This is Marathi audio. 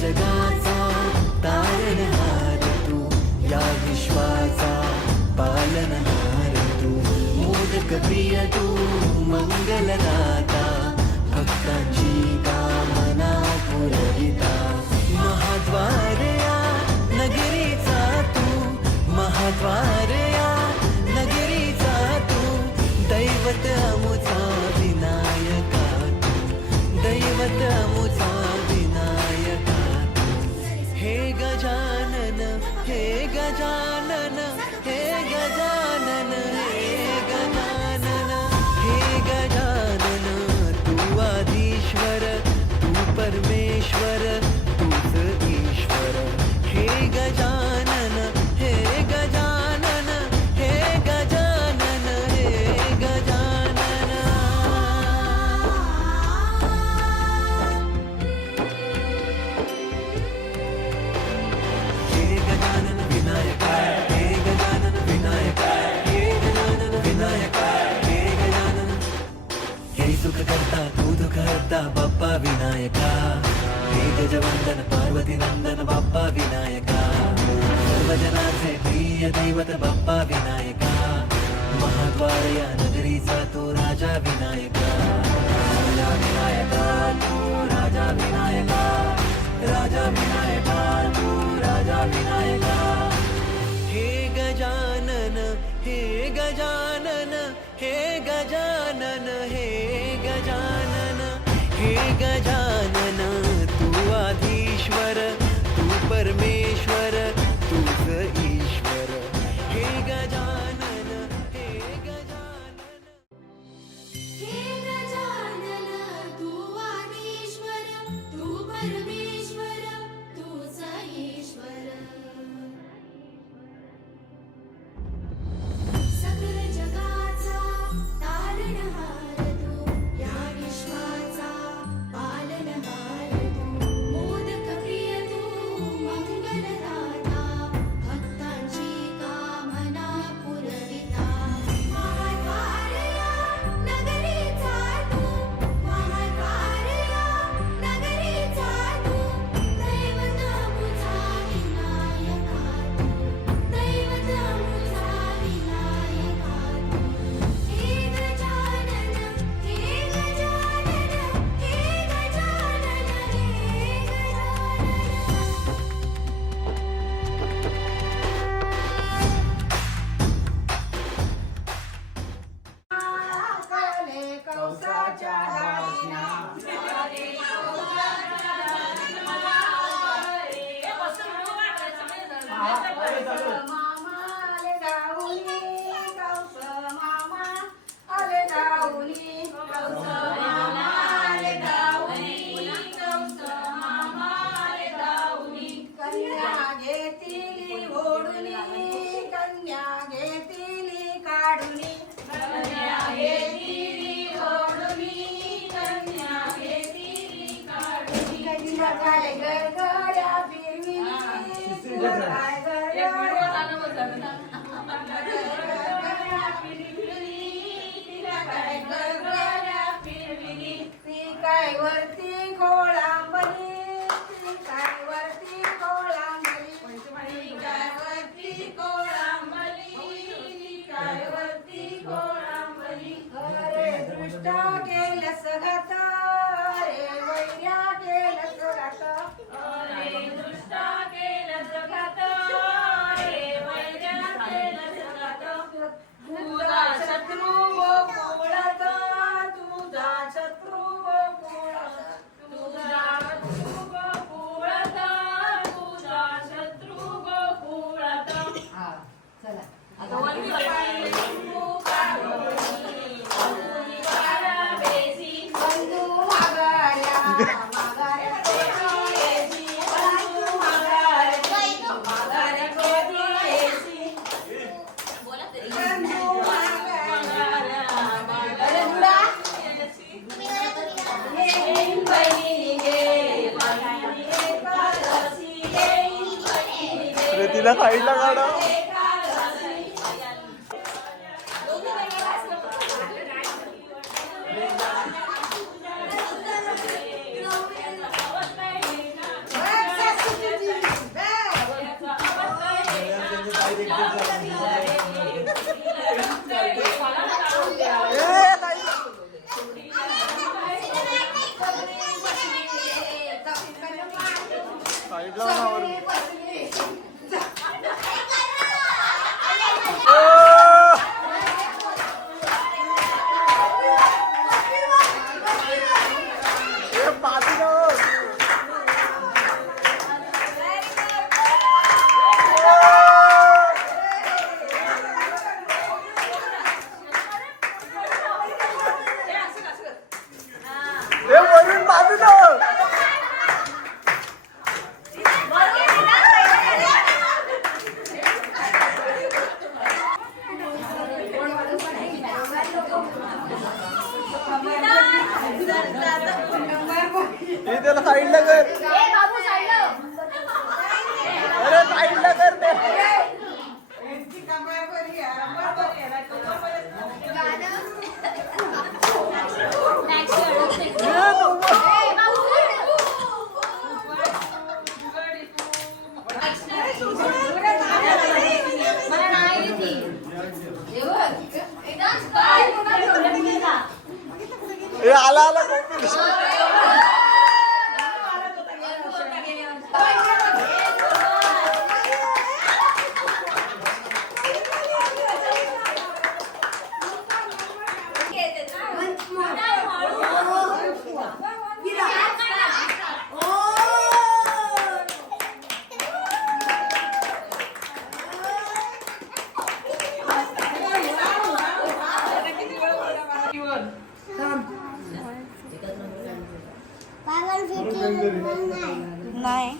जगाचा तारणहार तू, या विश्वाचा पालनहार तू, मोदक प्रिय तू, मंगलदाता, भक्तांची कामना पुरविता, महाद्वार या नगरीचा तू, महाद्वार या नगरीचा तू, दैवत अमुचा विनायका तू, दैवत अमुचा विनायका तू. हे गजानन, हे गजानन, हे गजानन, हे गजानन, हे गजानन, तू आदिश्वर, तू परमेश्वर, तूच ईश्वर. हे गजानन, हे गजानन, हे गजानन, हे गजानन. हे गजानन विनायका, हे गजानन विनायका, हे गजानन विनायका, हे गजानन. हे सुख करता तू दुःख हरता बाप्पा विनायका, हे गजवंदन पार्वती नंदन बाप्पा विनायका, सर्वजनाचे प्रिय दैवत बाप्पा विनायका, महाद्वार या नगरीचा तो राजा विनायका, राजा विनायका तू, राजा विनायका, राजा विनायका तू, राजा विनायका. हे गजानन, हे गजानन, हे गजानन, हे गजानन, हे गजानन, तू आधीश्वर, तू परमेश्वर, तूच ईश्वर. हे गजानन, हे गजानन. हे गजानन तू आदिश्वर, तू परमेश्वर, तूच ईश्वर. सकल जगाचा तारणहार तू, या विश्वाचा पालनहार तू, मोदक प्रिय तू, मंगलदाता, भक्तांची कामना पुरविता, महाद्वार या नगरीचा तू, महाद्वार या नगरीचा तू, दैवत अमुचा विनायका तू, दैवत अमुचा विनायका तू. हे गजानन, हे गजानन, हे गजानन, हे गजानन. कौसाच्या दारिना मामा आले गाऊनी, कौस मामा आले गाऊनी, कौस मामा आले गाऊनी, कौस मामा आले गाऊनी. कन्या घेतली ओढुनी, कन्या घेतली काढुनी, कन्या घेतली ओढुनी, कन्या घेतली काढुनी. कन्या काय गरगड्या फिरविली, काय गरगड्या फिरविली, तिला काय गरगड्या फिरविली. ती काय वरती खोळांबली, ती काय वरती खोळांबली, ती काय वरती खोळांबली, ती काय वरती खोळांबली. अरे दृष्टा केलंस घात, अरे वैर्या केलंस घात, अरे दृष्टा केलंस घात, अरे वैर्या केलंस घात. तुझा शत्रू गोकुळात, तुझा शत्रू गोकुळात, तुझा शत्रू गोकुळात, तुझा शत्रू गोकुळात. हा चला आता बंधू मागाऱ्या मागाऱ्या कोणीची, बंधू मागाऱ्या मागाऱ्या कोणीची, बंधू मागाऱ्या मागाऱ्या जुडा येईन बहिणी गे, बहिणी एकादशी येईन बहिणी गे, तिला साईडला काढा. बस हे त्याला साईडला कर. अरे साईडला कर ते. हे आला आला कॉम्पिटिशन. पागल फिरकी नाही